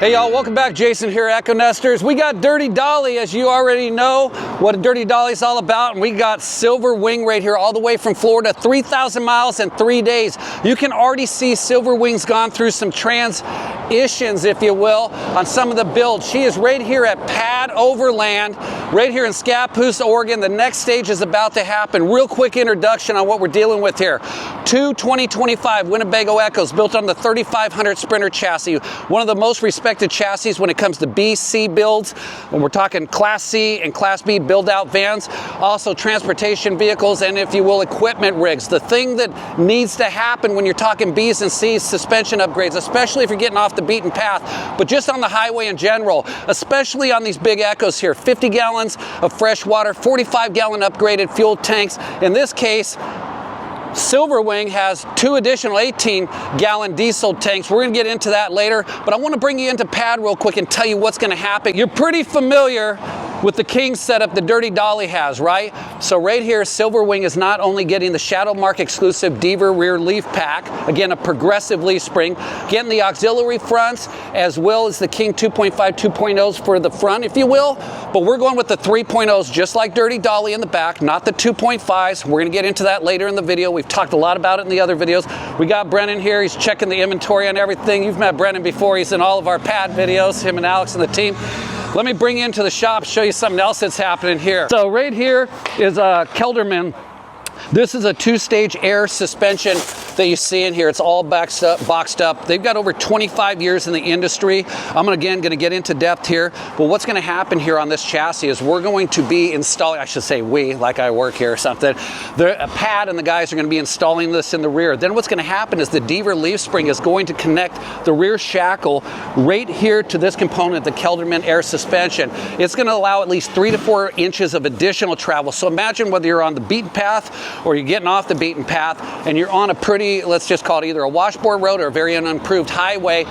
Hey y'all, welcome back. Jason here, Echo Nesters. We got Dirty Dolly, as you already know what a Dirty Dolly is all about, and we got Silver Wing right here all the way from Florida, 3,000 miles in 3 days. You can already see Silver Wing's gone through some transitions, if you will, on some of the builds. She is right here at Pad Overland, right here in Scappoose, Oregon. The next stage is about to happen. Real quick introduction on what we're dealing with here. Two 2025 Winnebago EKKOs built on the 3500 Sprinter chassis, one of the most respected chassis when it comes to BC builds. When we're talking Class C and Class B build-out vans, also transportation vehicles, and if you will, equipment rigs. The thing that needs to happen when you're talking B's and C's, suspension upgrades, especially if you're getting off the beaten path, but just on the highway in general, especially on these big EKKOs here. 50 gallons of fresh water, 45-gallon upgraded fuel tanks. In this case, Silver Wing has 2 additional 18-gallon diesel tanks. We're going to get into that later, but I want to bring you into Pad real quick and tell you what's going to happen. You're pretty familiar with the King setup the Dirty Dolly has, right? So right here, Silver Wing is not only getting the Shadowmarq-exclusive DEAVER rear leaf pack, again, a progressive leaf spring, getting the auxiliary fronts, as well as the King 2.5 2.0s for the front, if you will, but we're going with the 3.0s, just like Dirty Dolly in the back, not the 2.5s. We're going to get into that later in the video. We've talked a lot about it in the other videos. We got Brennan here. He's checking the inventory on everything. You've met Brennan before. He's in all of our Pad videos, him and Alex and the team. Let me bring you into the shop, show you something else that's happening here. So right here is Kelderman. This is a 2-stage air suspension that you see in here. It's all boxed up. They've got over 25 years in the industry. I'm going to get into depth here, but what's going to happen here on this chassis is we're going to be installing, I should say we, like I work here or something. Pad and the guys are going to be installing this in the rear. Then what's going to happen is the DEAVER leaf spring is going to connect the rear shackle right here to this component, the Kelderman air suspension. It's going to allow at least 3 to 4 inches of additional travel. So imagine whether you're on the beaten path or you're getting off the beaten path and you're on a pretty, let's just call it either a washboard road or a very unimproved highway.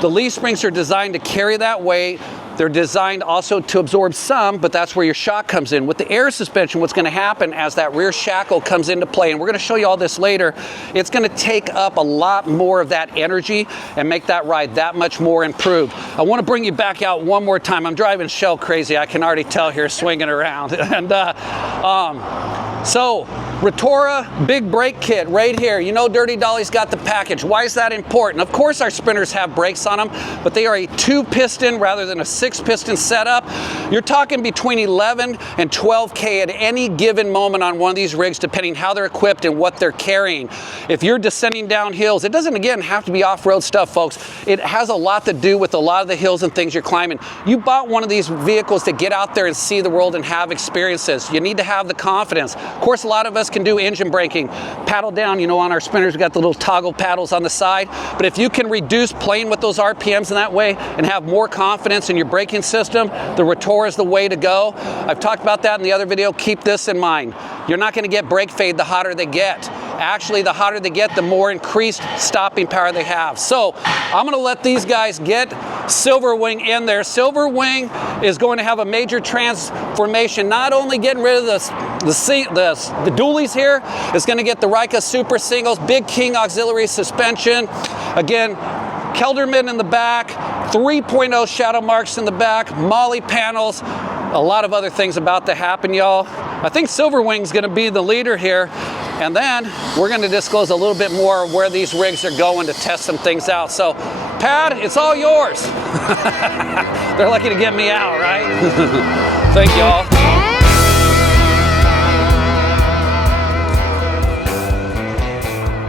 The leaf springs are designed to carry that weight. They're designed also to absorb some, but that's where your shock comes in. With the air suspension, what's going to happen as that rear shackle comes into play, and we're going to show you all this later, it's going to take up a lot more of that energy and make that ride that much more improved. I want to bring you back out one more time. I'm driving shell crazy. I can already tell here, swinging around. And so Rotora Big Brake Kit right here. You know Dirty Dolly's got the package. Why is that important? Of course our Sprinters have brakes on them, but they are a 2-piston rather than a 6-piston setup. You're talking between 11 and 12K at any given moment on one of these rigs, depending how they're equipped and what they're carrying. If you're descending down hills, it doesn't, again, have to be off-road stuff, folks. It has a lot to do with a lot of the hills and things you're climbing. You bought one of these vehicles to get out there and see the world and have experiences. You need to have the confidence. Of course, a lot of us can do engine braking, paddle down, you know, on our Sprinters, we got the little toggle paddles on the side. But if you can reduce playing with those RPMs in that way and have more confidence in your braking system, the Rotora is the way to go. I've talked about that in the other video. Keep this in mind. You're not going to get brake fade the hotter they get. Actually, the hotter they get, the more increased stopping power they have. So I'm going to let these guys get Silver Wing in there. Silver Wing is going to have a major transformation, not only getting rid of the dualies here, it's going to get the Rika Super Singles, Big King auxiliary suspension. Again, Kelderman in the back, 3.0 Shadowmarqs in the back, Molly panels, a lot of other things about to happen, y'all. I think Silver Wing's going to be the leader here. And then we're going to disclose a little bit more of where these rigs are going to test some things out. So, Pad, it's all yours. They're lucky to get me out, right? Thank y'all.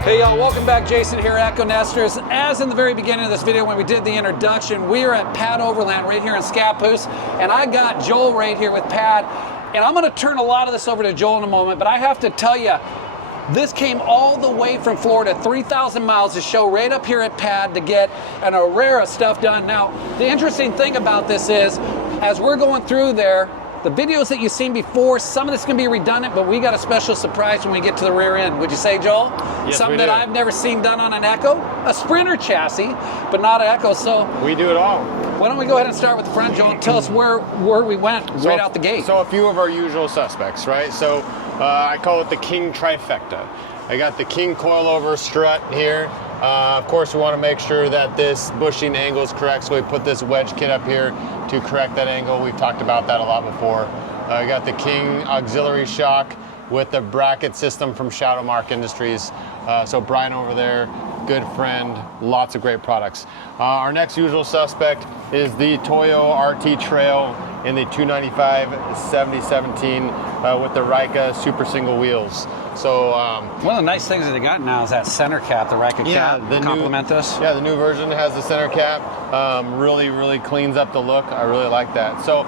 Hey y'all, welcome back. Jason here, Echo Nesters. As in the very beginning of this video when we did the introduction, we are at Pad Overland right here in Scappoose, and I got Joel right here with Pad, and I'm going to turn a lot of this over to Joel in a moment, but I have to tell you, this came all the way from Florida, 3,000 miles to show right up here at Pad to get an array of stuff done. Now, the interesting thing about this is, as we're going through there, the videos that you've seen before, some of this can be redundant, but we got a special surprise when we get to the rear end. Would you say, Joel? Yes, something that I've never seen done on an EKKO, a Sprinter chassis, but not an EKKO. So we do it all. Why don't we go ahead and start with the front, Joel, and tell us where we went right out the gate. So a few of our usual suspects, right? So I call it the King trifecta. I got the King coilover strut here. Of course, we want to make sure that this bushing angle is correct, so we put this wedge kit up here to correct that angle. We've talked about that a lot before. We got the King auxiliary shock with the bracket system from Shadowmarq Industries. So Brian over there, good friend, lots of great products. Our next usual suspect is the Toyo RT Trail in the 295 7017 with the Rika super single wheels. So one of the nice things that they got now is that center cap, the Rika cap. Complement this. Yeah, the new version has the center cap. Really cleans up the look. I really like that. So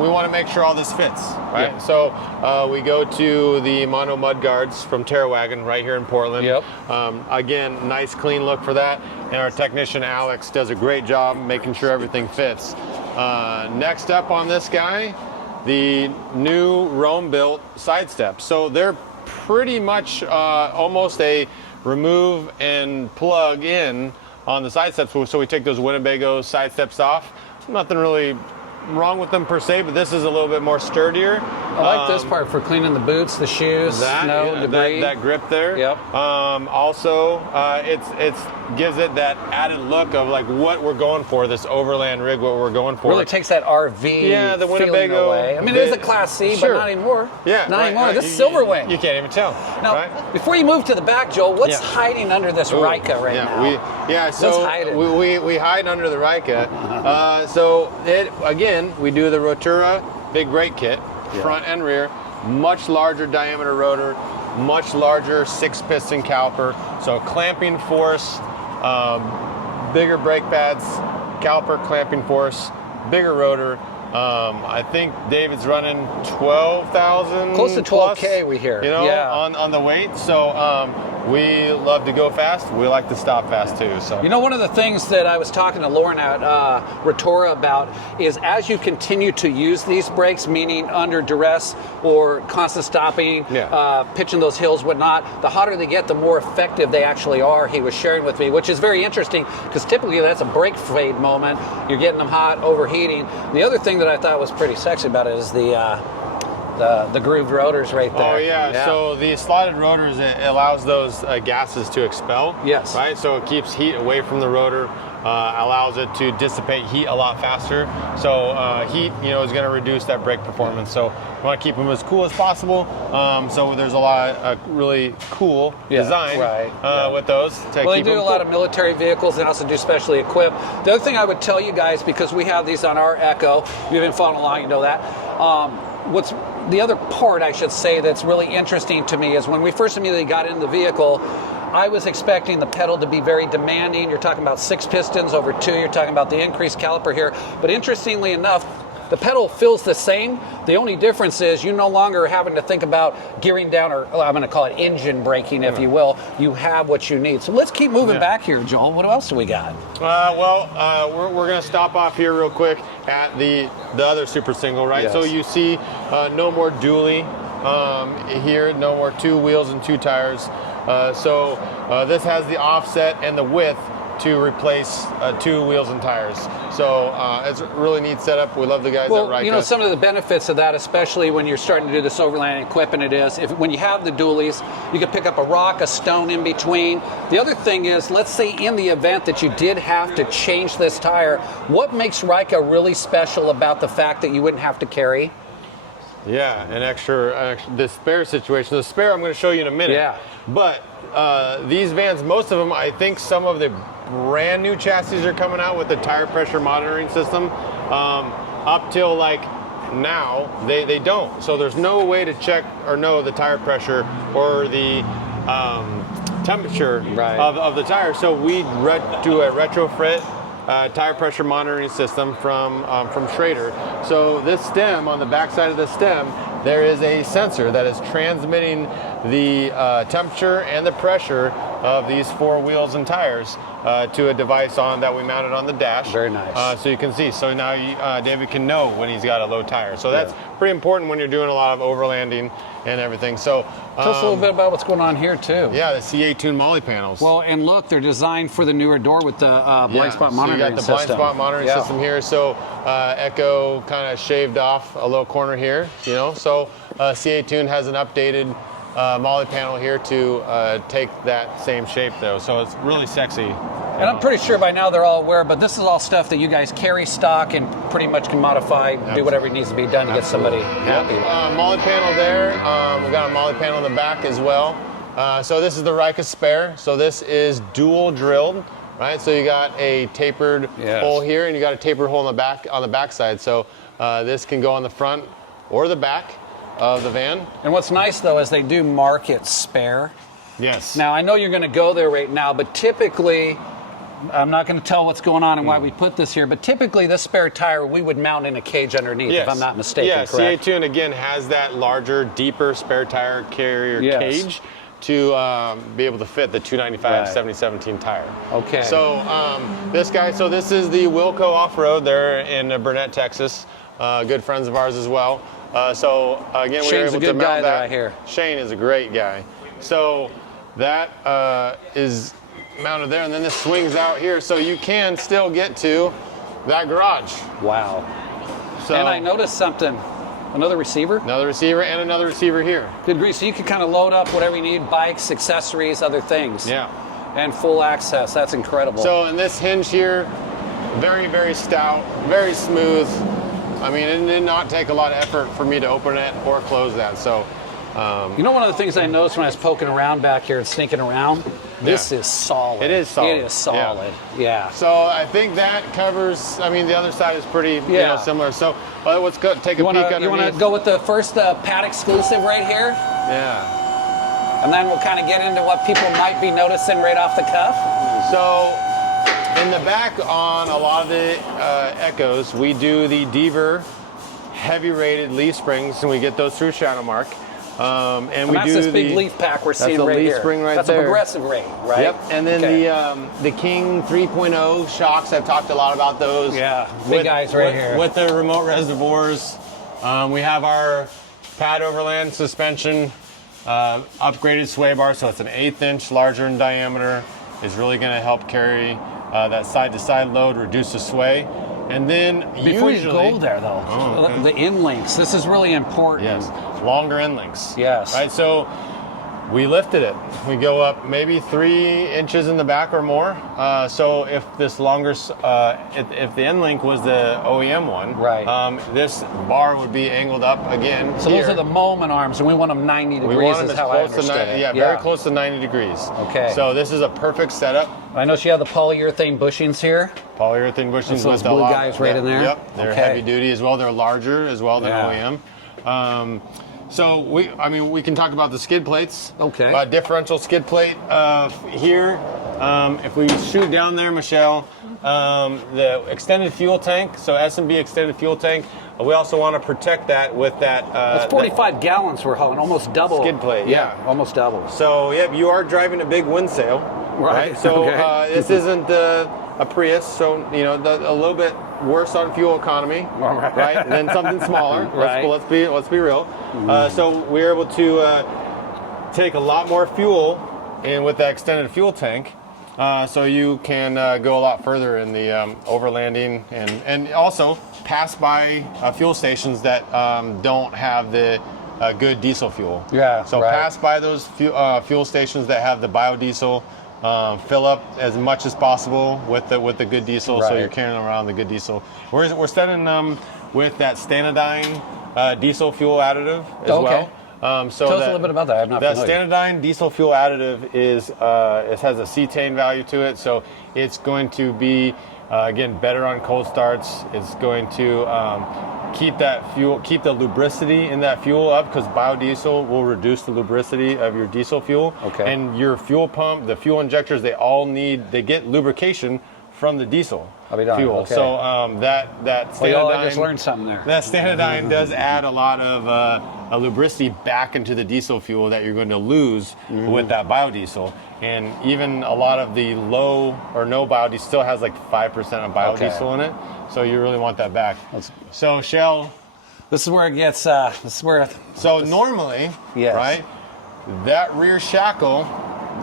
we want to make sure all this fits, right? Yep. So we go to the mono mud guards from Terrawagon right here in Portland. Yep. Again, nice clean look for that. And our technician Alex does a great job making sure everything fits. Next up on this guy, the new Rome built side steps. So they're pretty much almost a remove and plug in on the side steps. So we take those Winnebago side steps off. Nothing really wrong with them per se, but this is a little bit more sturdier. I like this part for cleaning the boots, the shoes, snow, debris. That grip there. Yep. Also, it gives it that added look of like what we're going for, this overland rig, what we're going for. Really takes that RV the Winnebago away. I mean, it is a Class C, but not anymore. Yeah, not anymore. This is Silver Wing. You can't even tell. Now, right? before you move to the back, Joel, what's hiding under this Rika now? So we hide under the Rika. So we do the Rotora Big Brake Kit, front and rear, much larger diameter rotor, much larger 6-piston caliper, so clamping force, bigger brake pads, caliper clamping force, bigger rotor. I think David's running 12,000 close to 12K we hear. On the weight. So we love to go fast. We like to stop fast too. So one of the things that I was talking to Lauren at Rotora about is as you continue to use these brakes, meaning under duress or constant stopping, pitching those hills, whatnot, the hotter they get, the more effective they actually are. He was sharing with me, which is very interesting because typically that's a brake fade moment. You're getting them hot, overheating. The other thing that I thought was pretty sexy about it is the grooved rotors right there. Oh yeah. So the slotted rotors, it allows those gases to expel. Yes. Right. So it keeps heat away from the rotor, allows it to dissipate heat a lot faster. So heat, is going to reduce that brake performance. So we want to keep them as cool as possible. So there's a lot of really cool design with those. They do a lot of military vehicles and also do specially equipped. The other thing I would tell you guys, because we have these on our EKKO, if you've been following along, you know that. What's the other part, I should say, that's really interesting to me is when we first immediately got in the vehicle, I was expecting the pedal to be very demanding. You're talking about 6 pistons over 2. You're talking about the increased caliper here. But interestingly enough, the pedal feels the same. The only difference is you no longer are having to think about gearing down, or I'm going to call it engine braking, if you will. You have what you need. So let's keep moving back here, Joel. What else do we got? We're going to stop off here real quick at the other super single, right? Yes. So you see no more dually here, no more 2 wheels and 2 tires. This has the offset and the width to replace 2 wheels and tires. So it's a really neat setup. We love the guys at Rika. Some of the benefits of that, especially when you're starting to do this overland equipment, when you have the dualies, you can pick up a rock, a stone in between. The other thing is, let's say in the event that you did have to change this tire, what makes Rika really special about the fact that you wouldn't have to carry? Yeah, an extra the spare situation. The spare I'm going to show you in a minute. Yeah. But these vans, most of them, I think some of the brand new chassis are coming out with the tire pressure monitoring system. Up till like now, they don't. So there's no way to check or know the tire pressure or the temperature of the tire. So we do a retrofit tire pressure monitoring system from Schrader. So this stem, on the back side of the stem, there is a sensor that is transmitting the temperature and the pressure of these 4 wheels and tires to a device that we mounted on the dash. Very nice. So you can see. So now David can know when he's got a low tire. So that's pretty important when you're doing a lot of overlanding and everything. So tell us a little bit about what's going on here too. Yeah, the C8 Tune Molly panels. Well, and look, they're designed for the newer door with the blind spot monitoring system. So you got the blind spot monitoring system here. So EKKO kind of shaved off a little corner here, So C8 Tune has an updated molly panel here to take that same shape though. So it's really sexy. And I'm pretty sure by now they're all aware, but this is all stuff that you guys carry stock and pretty much can modify, do whatever needs to be done to get somebody happy. Molly panel there. We've got a molly panel in the back as well. So this is the Rika spare. So this is dual drilled, right? So you got a tapered hole here, and you got a tapered hole on the back side. So this can go on the front or the back of the van. And what's nice though is they do mark it spare. Yes. Now I know you're going to go there right now, but typically, I'm not going to tell what's going on and why we put this here, but typically this spare tire we would mount in a cage underneath, if I'm not mistaken, correct? CA2 again has that larger, deeper spare tire carrier cage to be able to fit the 295 7017 tire. Okay. So this is the Wilco Off-Road there in Burnett, Texas. Good friends of ours as well. So again, we were able to mount that. I hear. Shane is a great guy. So that is mounted there, and then this swings out here, so you can still get to that garage. Wow. So, and I noticed something. Another receiver? Another receiver and another receiver here. Good grief. So you can kind of load up whatever you need, bikes, accessories, other things. Yeah. And full access. That's incredible. So, and this hinge here, very, very stout, very smooth. I mean, it did not take a lot of effort for me to open it or close that. So, you know, one of the things I noticed when I was poking around back here and sneaking around, this is solid. It is solid. It is solid. Yeah. So I think that covers. I mean, the other side is pretty similar. So let's go take a peek underneath. You want to go with the first pad exclusive right here? Yeah. And then we'll kind of get into what people might be noticing right off the cuff. So in the back on a lot of the EKKOs, we do the DEAVER heavy rated leaf springs, and we get those through Shadowmarq. And we that's do this big leaf pack we're seeing right here. That's a leaf spring right there. That's a progressive rate, right? Yep. And then the King 3.0 shocks. I've talked a lot about those. Yeah, big guys right here. With the remote reservoirs. We have our pad overland suspension, upgraded sway bar, so it's an 1/8 inch larger in diameter. It's really going to help carry that side-to-side load, reduce the sway. And then before you go there, though, the end links. This is really important. Yes, longer end links. Yes. Right. So we lifted it. We go up maybe 3 inches in the back or more. So if this longer, if the end link was the OEM one, right? This bar would be angled up again. So those are the moment arms, and we want them 90 degrees. We want them is how I understand it. Yeah, very close to 90 degrees. Okay. So this is a perfect setup. I know you have the polyurethane bushings here. Polyurethane bushings with blue guys right in there. Yep, they're heavy duty as well. They're larger as well than OEM. So we can talk about the skid plates. Okay. Differential skid plate here. If we shoot down there, Michelle, the extended fuel tank. So S&B extended fuel tank. We also want to protect that with that. That's 45 gallons we're hauling, almost double. Skid plate. Yeah, almost double. So you are driving a big wind sail. Right. So this isn't a Prius, so a little bit worse on fuel economy, right? Than something smaller. Right. Let's be real. So we're able to take a lot more fuel in with that extended fuel tank, so you can go a lot further in the overlanding and also pass by fuel stations that don't have the good diesel fuel. Yeah. So pass by those fuel stations that have the biodiesel. Fill up as much as possible with the good diesel, so you're carrying around the good diesel. We're studying with that Stanodyne diesel fuel additive as well. Tell us a little bit about that. I'm not familiar. That Stanodyne diesel fuel additive is it has a cetane value to it, so it's going to be again better on cold starts. It's going to keep the lubricity in that fuel up, because biodiesel will reduce the lubricity of your diesel fuel. Okay. And your fuel pump, the fuel injectors, they get lubrication from the diesel fuel. Okay. So that Stanodyne, I just learned something there. That Stanodyne does add a lot of lubricity back into the diesel fuel that you're going to lose with that biodiesel. And even a lot of the low or no biodiesel still has like 5% of biodiesel in it. So you really want that back. So Shell, this is where it gets. Normally, right, that rear shackle,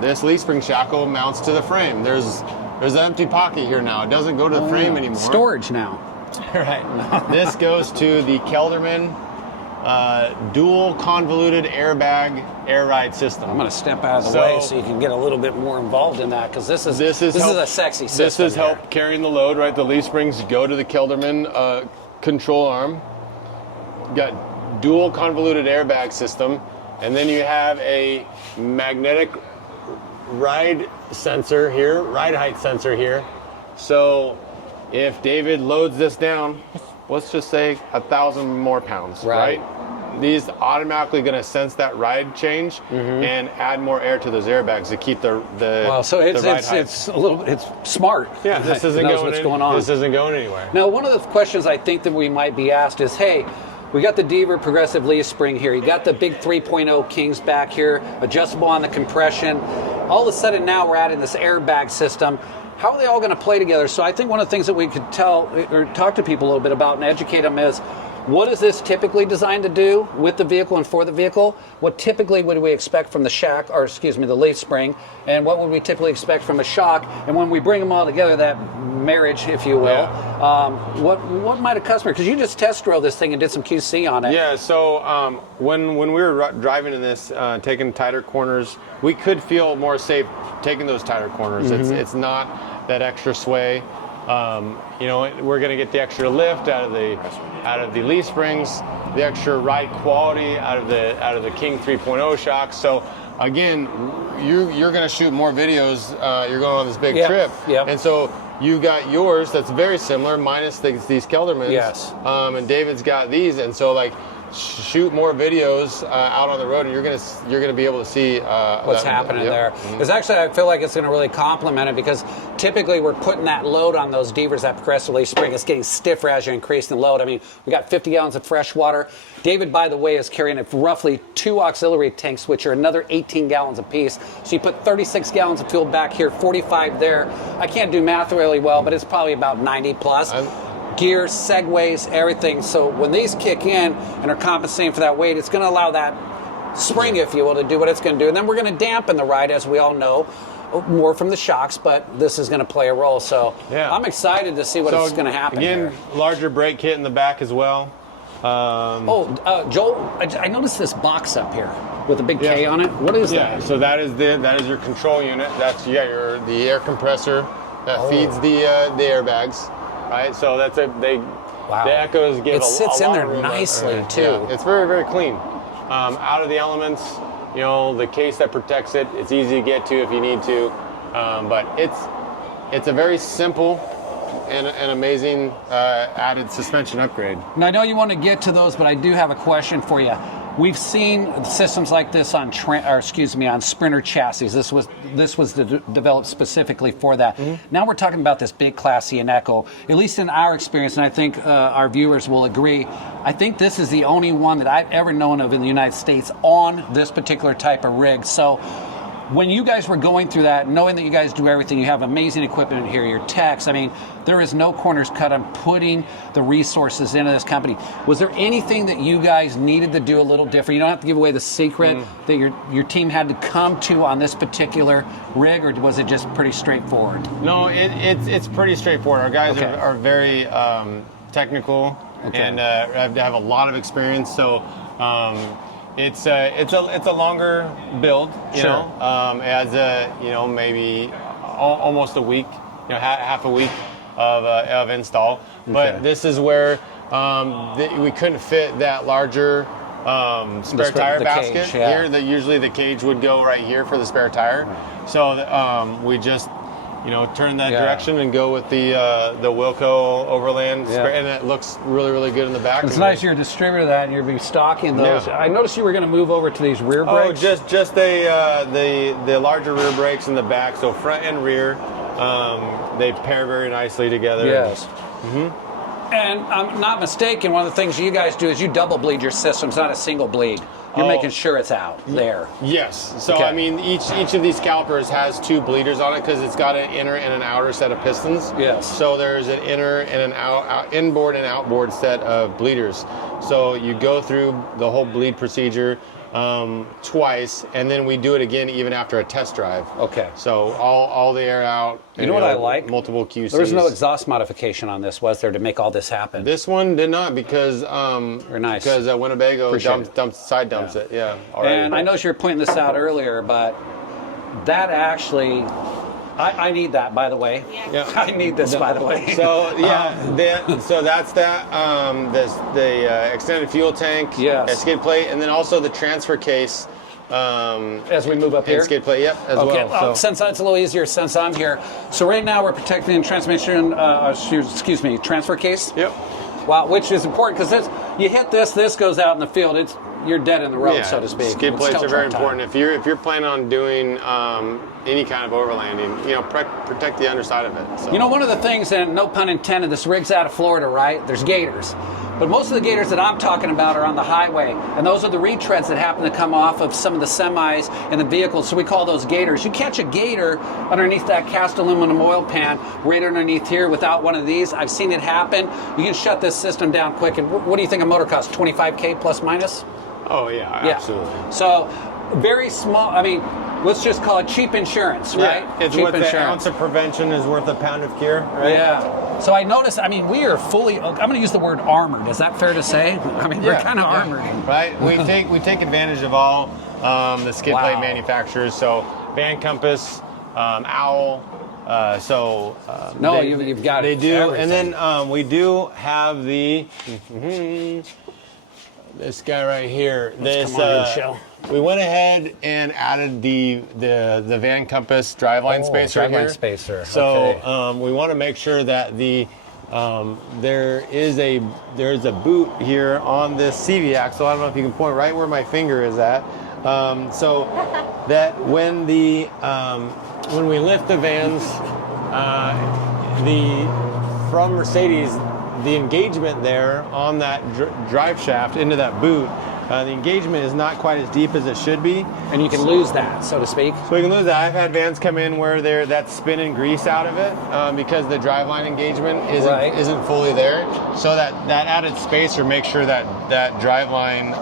this leaf spring shackle mounts to the frame. There's an empty pocket here now. It doesn't go to the frame anymore. Storage now. Right. This goes to the Kelderman dual convoluted airbag air ride system. I'm going to step out of the way so you can get a little bit more involved in that, because this is a sexy system. This is help carrying the load, right? The leaf springs go to the Kelderman control arm. Got dual convoluted airbag system, and then you have a magnetic ride sensor here, ride height sensor here. So if David loads this down, let's just say 1,000 more pounds, right? These automatically going to sense that ride change and add more air to those airbags to keep the wow, so it's smart. Yeah, this isn't This isn't going anywhere. Now, one of the questions I think that we might be asked is, hey, we got the DEAVER progressive leaf spring here. You got the big 3.0 Kings back here, adjustable on the compression. All of a sudden now we're adding this airbag system. How are they all going to play together? So I think one of the things that we could tell or talk to people a little bit about and educate them is, what is this typically designed to do with the vehicle and for the vehicle? What typically would we expect from the leaf spring, and what would we typically expect from a shock? And when we bring them all together, that marriage, if you will, what might a customer, because you just test drove this thing and did some QC on it. Yeah, so when we were driving in this, taking tighter corners, we could feel more safe taking those tighter corners. It's not that extra sway. You know, we're going to get the extra lift out of the leaf springs, the extra ride quality out of the King 3.0 shocks. So again, you're going to shoot more videos. You're going on this big trip, and so you got yours that's very similar, minus these Keldermans. Yes. And David's got these, and so like, shoot more videos out on the road, and you're gonna be able to see what's happening there. Because actually, I feel like it's going to really complement it, because typically we're putting that load on those DEAVERs, that progressive leaf spring. It's getting stiffer as you increase the load. I mean, we got 50 gallons of fresh water. David, by the way, is carrying roughly 2 auxiliary tanks, which are another 18 gallons apiece. So you put 36 gallons of fuel back here, 45 there. I can't do math really well, but it's probably about 90 plus. Gears, segways, everything. So when these kick in and are compensating for that weight, it's going to allow that spring, if you will, to do what it's going to do. And then we're going to dampen the ride, as we all know, more from the shocks, but this is going to play a role. So I'm excited to see what's going to happen here. Larger brake kit in the back as well. Joel, I noticed this box up here with a big K on it. What is that? So that is your control unit. That's the air compressor that feeds the airbags. Right, so that's the EKKOs give it sits in there nicely too. Yeah, it's very, very clean. Out of the elements, you know, the case that protects it. It's easy to get to if you need to, but it's a very simple and amazing added suspension upgrade. Now I know you want to get to those, but I do have a question for you. We've seen systems like this on Sprinter chassis. This was developed specifically for that. Now we're talking about this big Class C and EKKO. At least in our experience, and I think our viewers will agree, I think this is the only one that I've ever known of in the United States on this particular type of rig. So when you guys were going through that, knowing that you guys do everything, you have amazing equipment here, your techs, I mean, there is no corners cut on putting the resources into this company. Was there anything that you guys needed to do a little different? You don't have to give away the secret that your team had to come to on this particular rig, or was it just pretty straightforward? No, it's pretty straightforward. Our guys are very technical and have a lot of experience, so it's a longer build, you know, as maybe almost a week, half a week of install. But this is where we couldn't fit that larger spare tire basket here. That usually the cage would go right here for the spare tire. So we just turn that direction and go with the Wilco Overland, and it looks really, really good in the back. It's nice you're a distributor that, and you're be stocking those. I noticed you were going to move over to these rear brakes. Oh, just the larger rear brakes in the back, so front and rear, they pair very nicely together. Yes. And I'm not mistaken, one of the things you guys do is you double bleed your systems, not a single bleed. You're making sure it's out there. Yes. So I mean, each of these calipers has 2 bleeders on it because it's got an inner and an outer set of pistons. Yes. So there's an inner and an inboard and outboard set of bleeders. So you go through the whole bleed procedure. twice, and then we do it again even after a test drive. Okay. So all the air out. You know what I like? Multiple QCs. There was no exhaust modification on this, was there, to make all this happen? This one did not because Very nice. because Winnebago side dumps it. Yeah. Already. And I know you were pointing this out earlier, but that actually, I need that, by the way. Yeah. I need this, by the way. So yeah, so that's that. The extended fuel tank, Yes. skid plate, and then also the transfer case. As we move up here. And skid plate, yep, as Okay, well. So. since it's a little easier since I'm here. So right now we're protecting the transmission, transfer case. Yep. Wow, which is important because you hit this goes out in the field. You're dead in the road, so to speak. Skid It's plates still are very truck time. important. If you're planning on doing any kind of overlanding, protect the underside of it. So. You know, one of the things, and no pun intended, this rig's out of Florida, right? There's gators. But most of the gators that I'm talking about are on the highway, and those are the retreads that happen to come off of some of the semis and the vehicles, so we call those gators. You catch a gator underneath that cast aluminum oil pan, right underneath here without one of these. I've seen it happen. You can shut this system down quick, and what do you think a motor costs, 25K plus minus? Oh yeah, absolutely. So, very small, I mean, let's just call it cheap insurance, right? Yeah, it's cheap worth an ounce of prevention is worth a pound of cure, right? Yeah. So I noticed, I mean, we are fully, I'm going to use the word armored. Is that fair to say? I mean, we're kind of armored. Right? We take advantage of all the skid plate manufacturers. So Van Compass, Owl, you've got they it. do. Everything. And then we do have the this guy right here. Come on, Michelle. We went ahead and added the Van Compass driveline spacer driveline here. spacer. So Okay. we want to make sure that there's a boot here on this CV axle. I don't know if you can point right where my finger is at. So that when we lift the vans, from Mercedes, the engagement there on that drive shaft into that boot, the engagement is not quite as deep as it should be. And you can lose that, so to speak. So we can lose that. I've had vans come in where that's spinning grease out of it because the driveline engagement isn't fully there. So that added spacer makes sure that driveline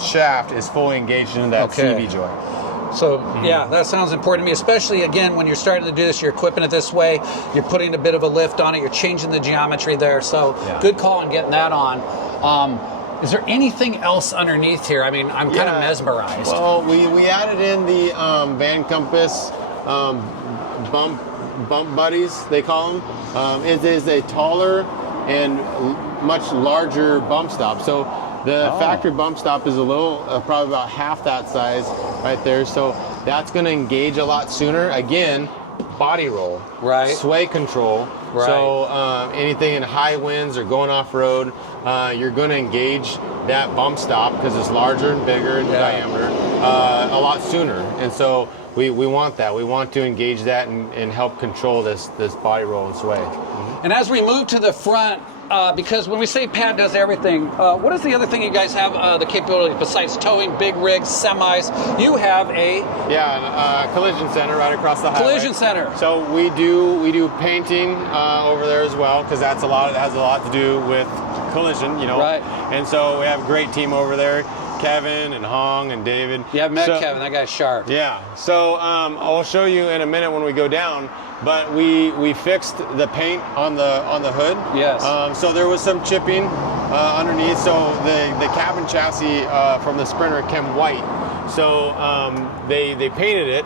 shaft is fully engaged into that CV joint. So, yeah, that sounds important to me, especially, again, when you're starting to do this, you're equipping it this way, you're putting a bit of a lift on it, you're changing the geometry there, so good call on getting that on. Is there anything else underneath here? I mean, I'm kind of mesmerized. Well, we added in the Van Compass bump buddies, they call them. It is a taller and much larger bump stop. So the factory bump stop is a little, probably about half that size right there. So that's going to engage a lot sooner. Again, body roll, sway control. So anything in high winds or going off road, you're going to engage that bump stop because it's larger and bigger in diameter a lot sooner. And so we want that. We want to engage that and help control this body roll and sway. And as we move to the front, because when we say Pat does everything, what is the other thing you guys have the capability besides towing, big rigs, semis? You have a collision center right across the highway. Collision center. So we do painting over there as well because that has a lot to do with collision, Right. And so we have a great team over there. Kevin and Hong and David. Yeah, I've met Kevin. That guy's sharp. Yeah. So I'll show you in a minute when we go down. But we fixed the paint on the hood. Yes. So there was some chipping underneath. So the cabin chassis from the Sprinter came white. So they painted it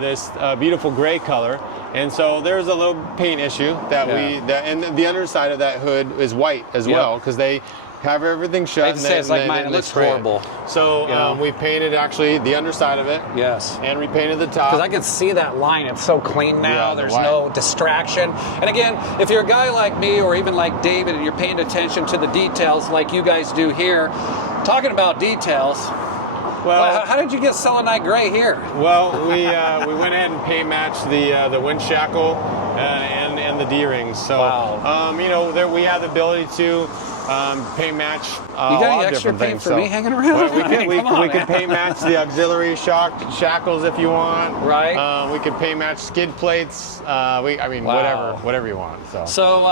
this beautiful gray color. And so there's a little paint issue and the underside of that hood is white as well because they have everything shut. I'd say it's like mine. It looks horrible. So we painted actually the underside of it. Yes. And repainted the top. Because I can see that line. It's so clean now. There's no distraction. And again, if you're a guy like me or even like David and you're paying attention to the details like you guys do here, talking about details, well, how did you get selenite gray here? Well, we went ahead and paint matched the wind shackle and the D-rings. So, we have the ability to paint match. You got any extra paint for me hanging around? We could paint match the auxiliary shackles if you want. Right. We could paint match skid plates. Wow. whatever you want. So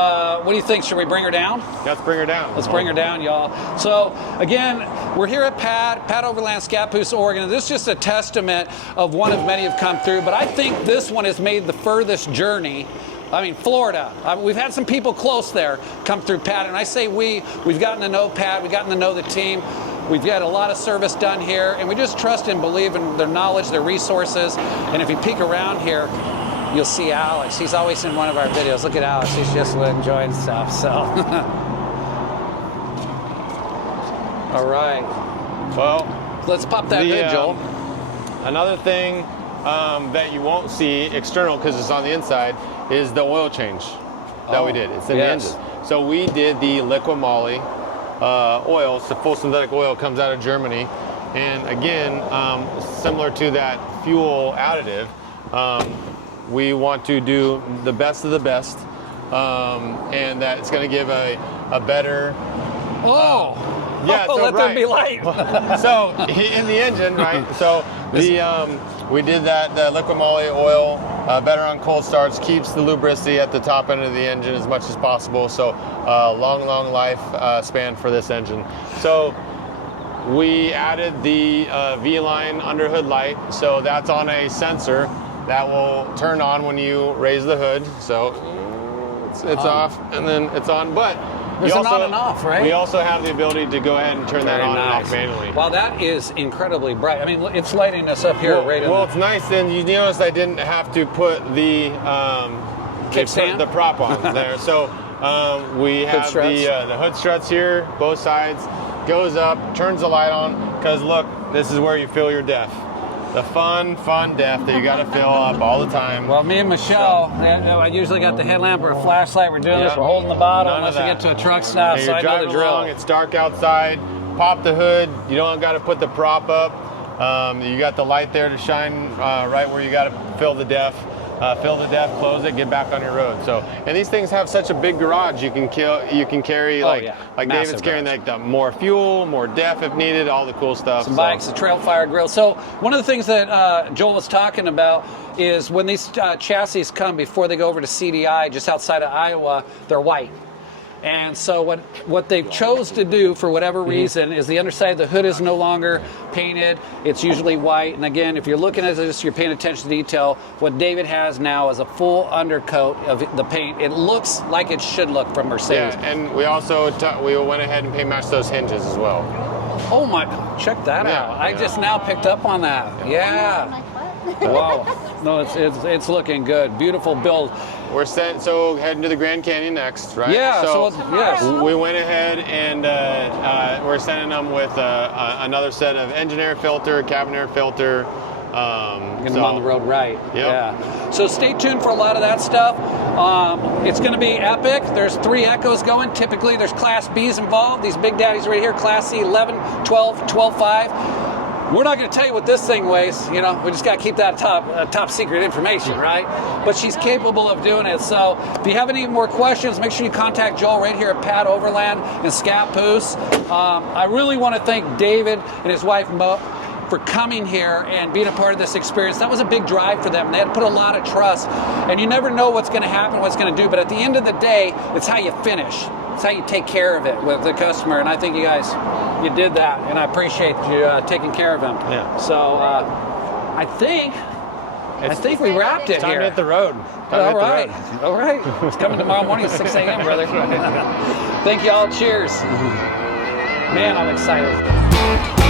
what do you think? Should we bring her down? Let's bring her down. Let's bring her down, y'all. So again, we're here at Pat Overland, Scappoose, Oregon. This is just a testament of one of many have come through, but I think this one has made the furthest journey. I mean, Florida. We've had some people close there come through Pat, and I say we've gotten to know Pat, we've gotten to know the team. We've got a lot of service done here, and we just trust and believe in their knowledge, their resources. And if you peek around here, you'll see Alex. He's always in one of our videos. Look at Alex. He's just enjoying stuff. So, all right. Well, let's pop that hood, Joel. Another thing that you won't see external because it's on the inside is the oil change that we did. It's in the engine. So we did the liquid moly oil. It's the full synthetic oil, comes out of Germany. And again, similar to that fuel additive, we want to do the best of the best, and that it's going to give a better. Let there be light. So in the engine, right? So we did the liquid moly oil better on cold starts, keeps the lubricity at the top end of the engine as much as possible. So long life span for this engine. So we added the V-line under hood light. So that's on a sensor that will turn on when you raise the hood. So it's off and then it's on, but there's an on and off, right? We also have the ability to go ahead and turn that on and off manually. Well, that is incredibly bright. I mean, it's lighting us up here right in Well, it's nice. And you notice I didn't have to put the prop on there. So we have the hood struts here, both sides. Goes up, turns the light on. Because look, this is where you feel your def. The fun def that you got to fill up all the time. Well, me and Michelle, I usually got the headlamp or a flashlight. We're doing this. We're holding the bottle unless we get to a truck stop. So I know the drill. Along, it's dark outside. Pop the hood. You don't got to put the prop up. You got the light there to shine right where you got to fill the def. Fill the def, close it, get back on your road. So, and these things have such a big garage. You can carry like David's carrying like the more fuel, more def if needed, all the cool stuff. Some bikes, a trail fire grill. So one of the things that Joel was talking about is when these chassis come before they go over to CDI, just outside of Iowa, they're white. And so what they've chose to do for whatever reason is the underside of the hood is no longer painted. It's usually white. And again, if you're looking at this, you're paying attention to detail. What David has now is a full undercoat of the paint. It looks like it should look from Mercedes. Yeah, and we also we went ahead and paint matched those hinges as well. Oh my, check that out. I just now picked up on that. Yeah. Wow. No, it's looking good. Beautiful build. We're so heading to the Grand Canyon next, right? Yeah. Yes. We went ahead and we're sending them with another set of engine air filter, cabin air filter. Get them on the road right. Yep. Yeah. So stay tuned for a lot of that stuff. It's going to be epic. There's 3 EKKOs going. Typically, there's Class Bs involved. These big daddies right here, Class C, 11, 12, 12.5. We're not going to tell you what this thing weighs. You know, we just got to keep that top secret information, right? But she's capable of doing it. So if you have any more questions, make sure you contact Joel right here at Pat Overland in Scappoose. I really want to thank David and his wife Mo for coming here and being a part of this experience. That was a big drive for them. They had to put a lot of trust. And you never know what's going to happen, what's going to do. But at the end of the day, it's how you finish. It's how you take care of it with the customer. And I think you guys, you did that. And I appreciate you taking care of him. Yeah. So I think we wrapped it time here. To hit the road. All right. All right. It's coming tomorrow morning at 6 a.m., brother. Thank you all. Cheers. Man, I'm excited.